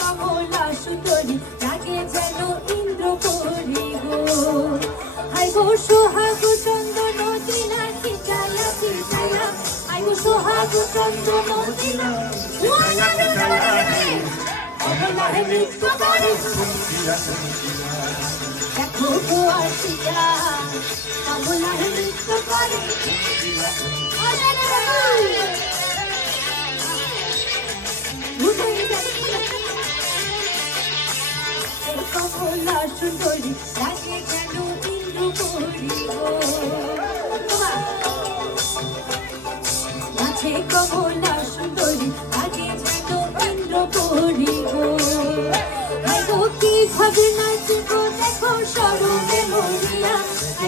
কমলা সুতরি লাগে যেন ইন্দ্র করি গো হাই গো সোহাগ চন্দন দিলা খিচায়া খিচায়া হাই গো সোহাগ চন্দন দিলা কমলা হে নৃত্য করে দেখো গো আসিয়া কমলা হে নৃত্য করে কমলা সুন্দরী লাগে যেন ইন্দ্র করি গো নাচে কমলা সুন্দরী লাগে যেন ইন্দ্র করি গো গো কিভাবে নাচব দেখো সরমে মরিয়া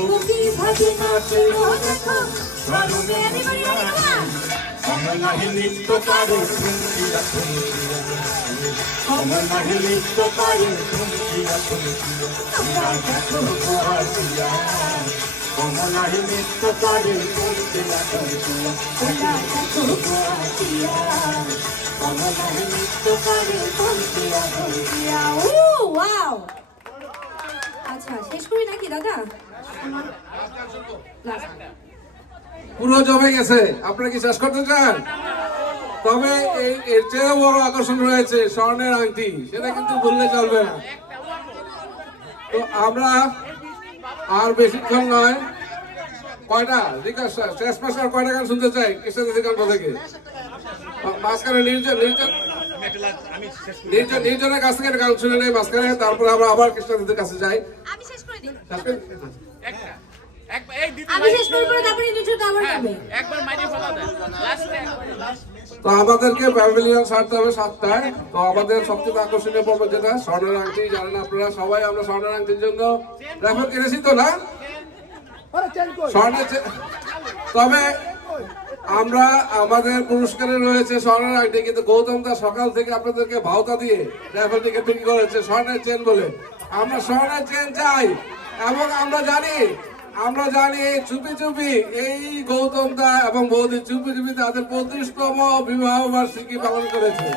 গো কিভাবে নাচব দেখো সরমে মরিয়া কমলা হে নৃত্য করে কমলা হে নৃত্য করে কমলা হে নৃত্য করে কমলা হে নৃত্য করে ওয়াও আচ্ছা শেষ করি নাকি দাদা পুরো জমে গেছে আপনারা কি শেষ করতে চান তবে এর চেয়ে বড় আকর্ষণ রয়েছে স্বর্ণের আংটি সেটা কিন্তু ভুললে চলবে না তো আমরা আর বেশিক্ষণ নয় কয়টা জিজ্ঞাসা শেষ মাস আর কয়টা গান শুনতে চাই কৃষ্ণদের গল্প থেকে মাঝখানে নির্জনের কাছ থেকে গান শুনে নেই মাঝখানে তারপরে আমরা আবার কৃষ্ণদের কাছে যাই আমি শেষ করে দিই তো আমাদেরকে প্যাভিলিয়ন ছাড়তে হবে 7টায় তো আমাদের সবচেয়ে আকর্ষণীয় পর্ব যেটা স্বর্ণের আংটি জানেন আপনারা সবাই আমরা স্বর্ণের আংটির জন্য রেফার করেছি তো না স্বর্ণের তবে আমরা আমাদের পুরস্কারে রয়েছে স্বর্ণের আংটি কিন্তু গৌতম দা সকাল থেকে আপনাদেরকে ভাওতা দিয়ে রেফার টিকিট বিক্রি করেছে স্বর্ণের চেন বলে আমরা স্বর্ণের চেন চাই এবং আমরা জানি চুপি চুপি এই গৌতম দা এবং বৌদি চুপি চুপি তাদের 25তম বিবাহ বার্ষিকী পালন করেছে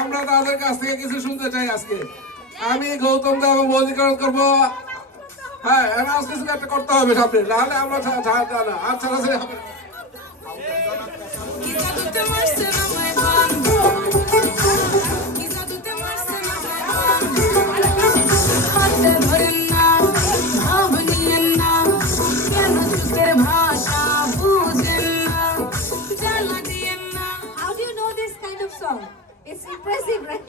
আমরা তাদের কাছ থেকে কিছু শুনতে চাই আজকে আমি গৌতম দা এবং বৌদিকরণ করবো হ্যাঁ অ্যানাউন্স কিছু একটা করতে হবে সামনে নাহলে আমরা না আর ছাড়াছাড়ি হবে It's impressive, right?